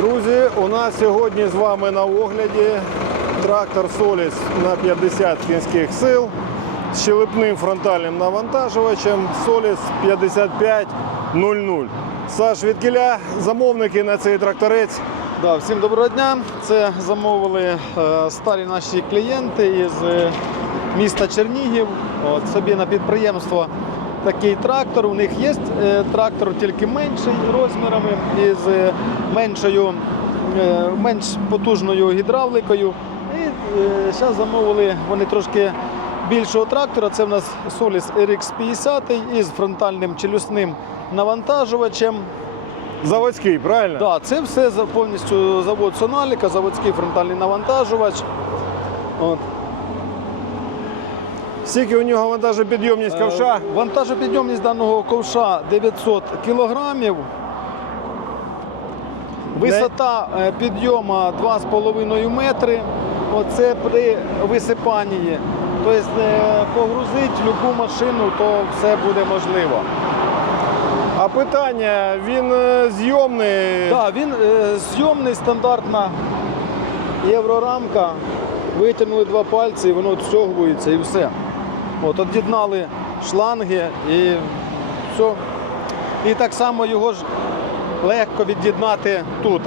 Друзі, у нас сьогодні з вами на огляді трактор Соліс на 50 кінських сил з щелепним фронтальним навантажувачем Соліс 5500. Саш, відкіля замовники на цей тракторець. Да, всім доброго дня. Це замовили е, старі наші клієнти із е, міста Чернігів. От, собі на підприємство такий трактор. У них є е, трактор тільки менший розмірами із е, меншою, е, менш потужною гідравликою. І зараз замовили вони трошки більшого трактора. Це в нас Solis RX 50 із фронтальним челюсним навантажувачем. Заводський, правильно? Да, це все за- повністю завод Соналіка, заводський фронтальний навантажувач. От. Скільки у нього вантажопідйомність ковша? Е, Вантажопідйомність даного ковша 900 кілограмів. Висота е, підйому 2,5 метри. Оце при висипанні. Тобто е, погрузити будь-яку машину, то все буде можливо. А питання, він зйомний. Так, він е, зйомний стандартна єврорамка. Витягнули два пальці, і воно відстягується і все. От, од'єднали шланги і все. І так само його ж легко від'єднати тут.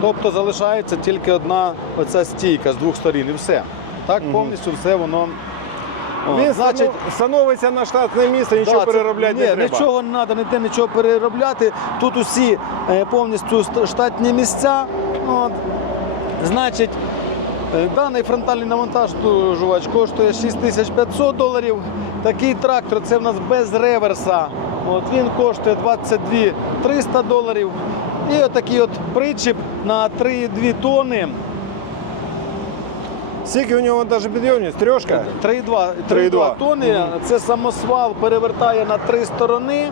Тобто залишається тільки одна оця стійка з двох сторін і все. Так повністю все воно. О, Він значить, становиться на штатне місце, нічого Да, це- переробляти ні, не треба. Нічого не треба, ніде нічого переробляти. Тут усі е, повністю штатні місця. От. Значить, даний фронтальний навантажувач коштує 6500 доларів. Такий трактор це в нас без реверса. От, він коштує 22 300 доларів. І отакий от причіп на 3,2 тонни. Скільки у нього вантажопідйомність? Трьошка? 3,2 3,2. 3,2 тонни. Це самосвал перевертає на три сторони.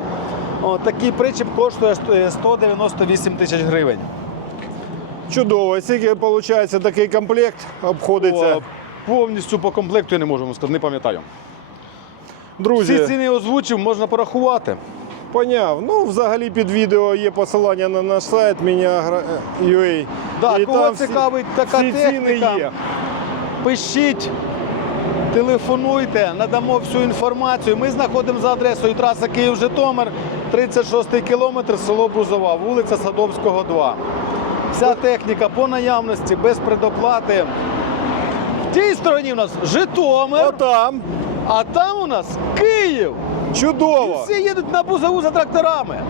О, такий причіп коштує е, 198 тисяч гривень. Чудово. Скільки виходить такий комплект обходиться? О, повністю по комплекту я не можу сказати, не пам'ятаю. Друзі, Всі ціни озвучив, можна порахувати. поняв. Ну, взагалі під відео є посилання на наш сайт Мінягра.ua. Да, І кого там всі- цікавить така всі техніка, ціни є. пишіть, телефонуйте, надамо всю інформацію. Ми знаходимо за адресою траса Київ-Житомир, 36 кілометр, село Бузова, вулиця Садовського, 2. Вся техніка по наявності, без предоплати. В тій стороні у нас Житомир, Отам. а там у нас Київ. І Чудово. всі їдуть на Бузову за тракторами.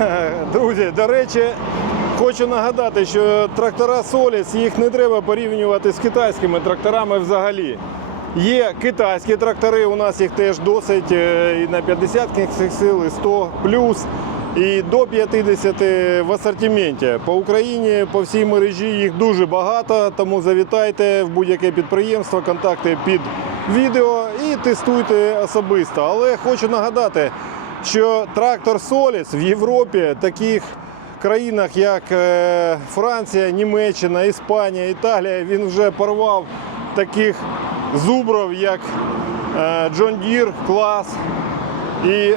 Друзі, до речі, хочу нагадати, що трактора Соліс їх не треба порівнювати з китайськими тракторами взагалі. Є китайські трактори, у нас їх теж досить е, і на 50 кінських сил, і 100 плюс, і до 50 в асортименті. По Україні, по всій мережі їх дуже багато, тому завітайте в будь-яке підприємство, контакти під відео і тестуйте особисто. Але хочу нагадати, що трактор Соліс в Європі, таких країнах, як е, Франція, Німеччина, Іспанія, Італія, він вже порвав таких зубров, як е, Джон Дір, клас і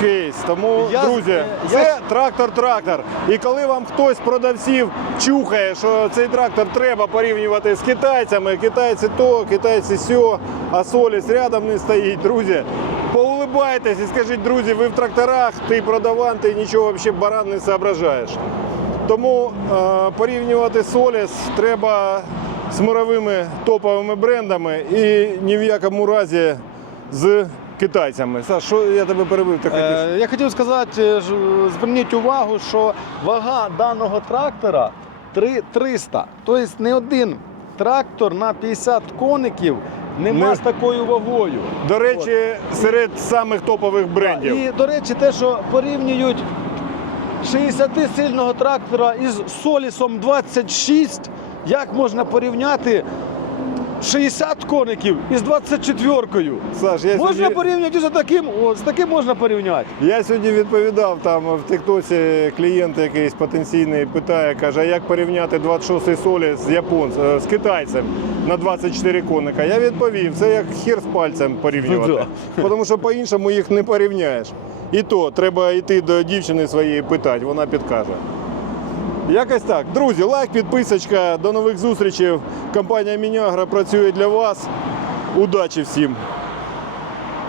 кейс. Тому, Я друзі, е, це я- трактор-трактор. І коли вам хтось з продавців чухає, що цей трактор треба порівнювати з китайцями, китайці то, китайці сьо, а соліс рядом не стоїть, друзі. Поулибайтесь і скажіть, друзі, ви в тракторах, ти продаван, ти нічого взагалі баран не соображаєш. Тому е, порівнювати Соліс треба з мировими топовими брендами і ні в якому разі з китайцями. Саш, що я тебе перебив? Ти хотів? Е, я хотів сказати, е, зверніть увагу, що вага даного трактора 3 300. Тобто не один трактор на 50 коників нема Не- з такою вагою. До речі, серед самих топових брендів. І, до речі, те, що порівнюють 60-сильного трактора із Солісом 26, як можна порівняти 60 коників із 24-кою? Саш, я Можна сьогодні, порівняти з таким, о, з таким можна порівняти. я сьогодні відповідав там в Тиктоці клієнт якийсь потенційний питає, каже, а як порівняти 26-й солі з японцем, з китайцем на 24 коника. Я відповів, це як хір з пальцем порівнювати. Ну, Тому що по-іншому їх не порівняєш. І то треба йти до дівчини своєї питати, вона підкаже. Якось так. Друзі, лайк, підписочка. До нових зустрічей. Компанія Мініагра працює для вас. Удачі всім!